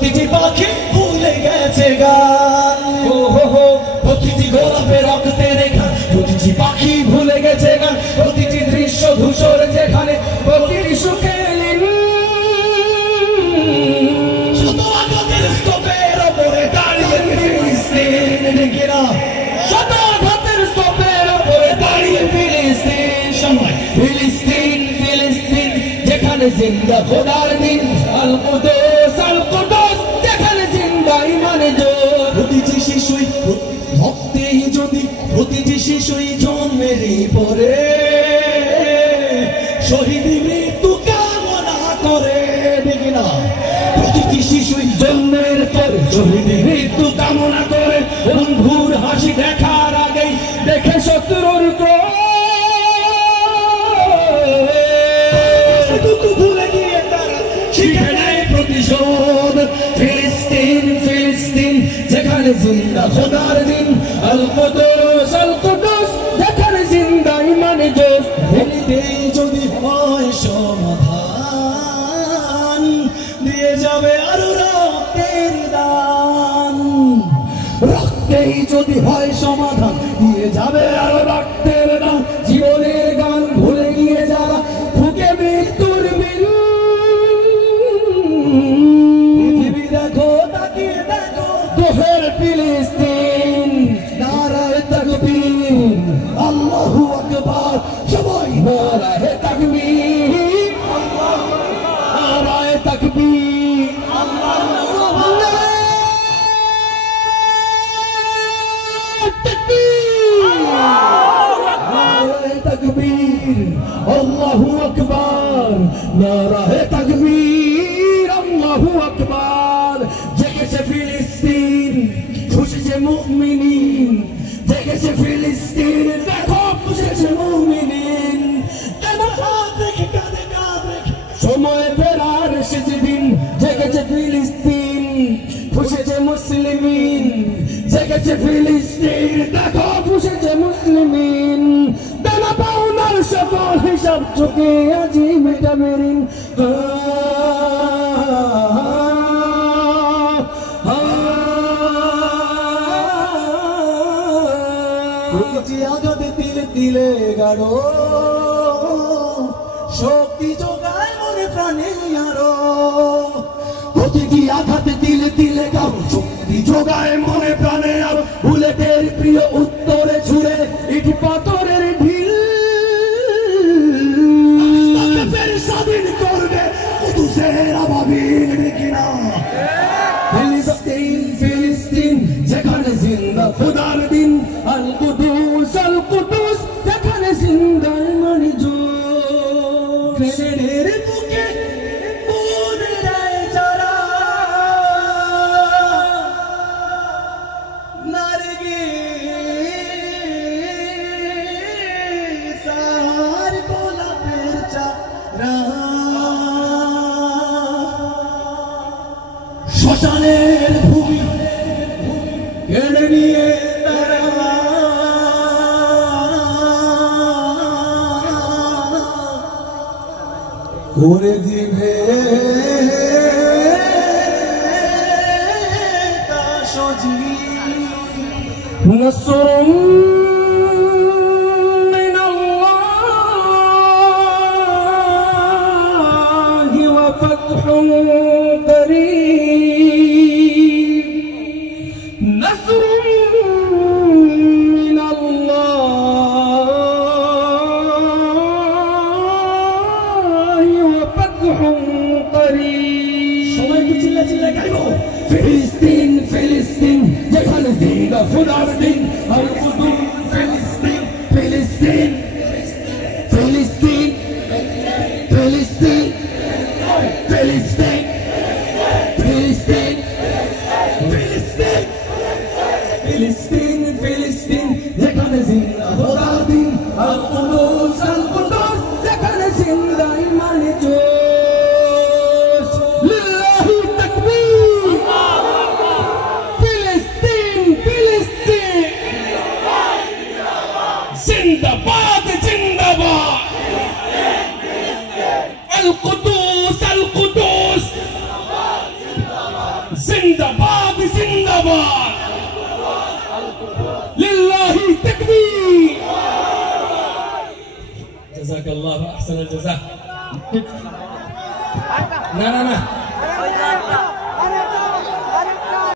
প্রতিটি পাখি ভুলে গেছে গান, প্রতিটি গোলাপের রক্তে রেখা, প্রতিটি পাখি ভুলে গেছে গান, প্রতিটি দৃশ্য ধূসর যেখানে, প্রতিটি সুখে শত আঘাতের স্তূপের ওপরে দাঁড়িয়ে ফিলিস্তিন, দেখেরা শত আঘাতের স্তূপের ওপরে দাঁড়িয়ে ফিলিস্তিন, সময় ফিলিস্তিন ফিলিস্তিন যেখানে জিন্দা খোদার দিন, আল কুদস যেখানে জিন্দা ইমানে জোর। প্রতিটি শিশুই ভক্তেই যদি প্রতিটি শিশুই জন্মেরই পরে শহীদ মৃত্যু কামনা করে, দেখি না প্রতিটি শিশুই জন্মের পরে শহীদ মৃত্যু কামনা করে, বন্ধুর হাসি দেখার আগেই দেখে শত্রুর ভুলে গিয়ে তারা শিখে নেয় প্রতিশোধ। ফিলিস্তিন ফিলিস্তিন যেখানে জিন্দা খোদার দিন, আল কুদস যেখানে জিন্দা ইমানে জোর। এতেই যদি হয় সমাধান, দিয়ে যাবে আরো রক্তের দান, রক্তেই যদি হয় সমাধান, দিয়ে যাবে আরো রক্তের দান। জীবনের গান ভুলে গিয়ে যারা ফুকে মৃত্যুর বিন, পৃথিবী দেখো তাকিয়ে দেখো তোহের ফিলিস্তিন, নারায়ে তাকবীর আল্লাহু আকবার, সবাই নারায়ে তাকবীর, নারায়ে তাকবীর, আল্লাহু আকবার, নারায়ে তাকবীর, আল্লাহু আকবার। জেগেছে ফিলিস্তিন, খুশিছে মুমিনিন, জেগেছে ফিলিস্তিন, দেখো খুশিছে মুমিনিন, সময় ফেরার শেষ দিন, জেগেছে ফিলিস্তিন, খুশিছে মুসলিমিন, জেগেছে ফিলিস্তিন, দেখো খুশিছে মুসলিমিন, দেনা পাওনার সকল হিসাব চোখে আজি মেটাবে ঋণ। প্রতিটি আঘাতে তিলে তিলে গাঢ় শক্তি যোগায় মনে প্রাণে আরো, প্রতিটি আঘাতে তিলে তিলে গাঢ় শক্তি যোগায় মনে প্রাণে আরো। বুলেটের প্রিয় উত্তরে ছুড়ে ইট পাথরের ঢিল, স্বাধীন করবে কুদুসের আবাবিল, কিনা ফিলিস্তিন ফিলিস্তিন যেখানে জিন্দা খোদার দিন, আল কুদস যেখানে জিন্দা ইমানে জোর। গ্রেনেডের বুকে মনে দেয় যারা, নারগিস আর গোলাপের চারা, শ্মশানের ভূমি কেড়ে নিয়ে তারা করে দিবে তা সজীব। নসরুম মিনাল্লাহি ওয়া ফাতহুন করিম, নসরুম মিনাল্লাহি ওয়া ফাতহুন করিম। সবাই চিল্লা চিল্লা গাইবো, ফিলিস্তিন ফিলিস্তিন যেখানে জিন্দা খোদার দিন, আল কুদস ফিলিস্তিন ফিলিস্তিন ফিলিস্তিন ফিলিস্তিন ফিলিস্তিন ফিলিস্তিন ফিলিস্তিন ফিলিস্তিন যেখানে জিন্দা খোদার দিন, আল কুদস যেখানে জিন্দা ইমানে জোশ। লিল্লাহি তাকবীর, ফিলিস্তিন ফিলিস্তিন জিন্দাবাদ জিন্দাবাদ, আল কুদস जिंदाबाद जिंदाबाद लिल्लाही तकबीर जज़ाकल्लाह अहसन अल जज़ा ना ना ना